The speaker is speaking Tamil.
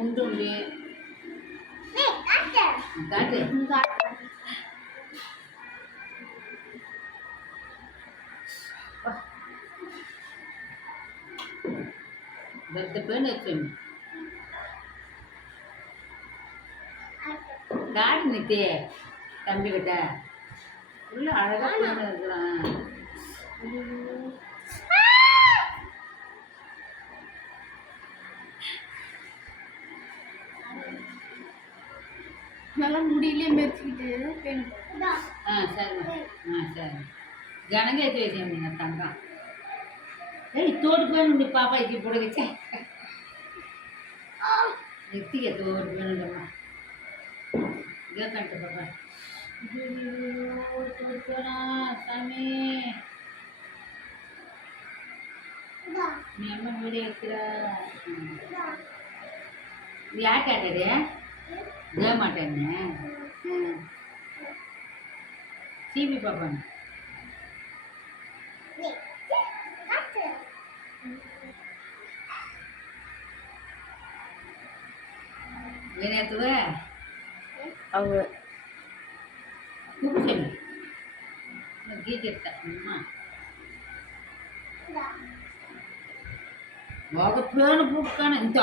ఉంటుంది కాదు పెద్ద పేరు వచ్చింది காட்டுனுட்டே தம்பிக்கிட்ட உள்ள அழகாக பேர் இருக்கிறான் நல்லா முடியலையே மெரிச்சிக்கிட்டு சரிம்மா சரி ஜனங்க ஏற்றி வச்சேன் தங்கம் ஏய் தோடு பேணுண்டி பாப்பா இத்தி புடகிச்சே எத்திக்க தோடு பேணுண்டம்மா கேட்கட்டு பாப்பா தோடு பேனா சாமி நீ அம்மா வீடியோ எடுக்கிற இது யார் கேட்டது ஜெய மாட்டேன்னு சிபி பாப்பாங்க ಏನಾಯ್ತವ ಅವು ಕೂಗ್ತೇನೆ ಗೀಜಿರ್ತ బాగా పేను పుట్టుకొని ఇంత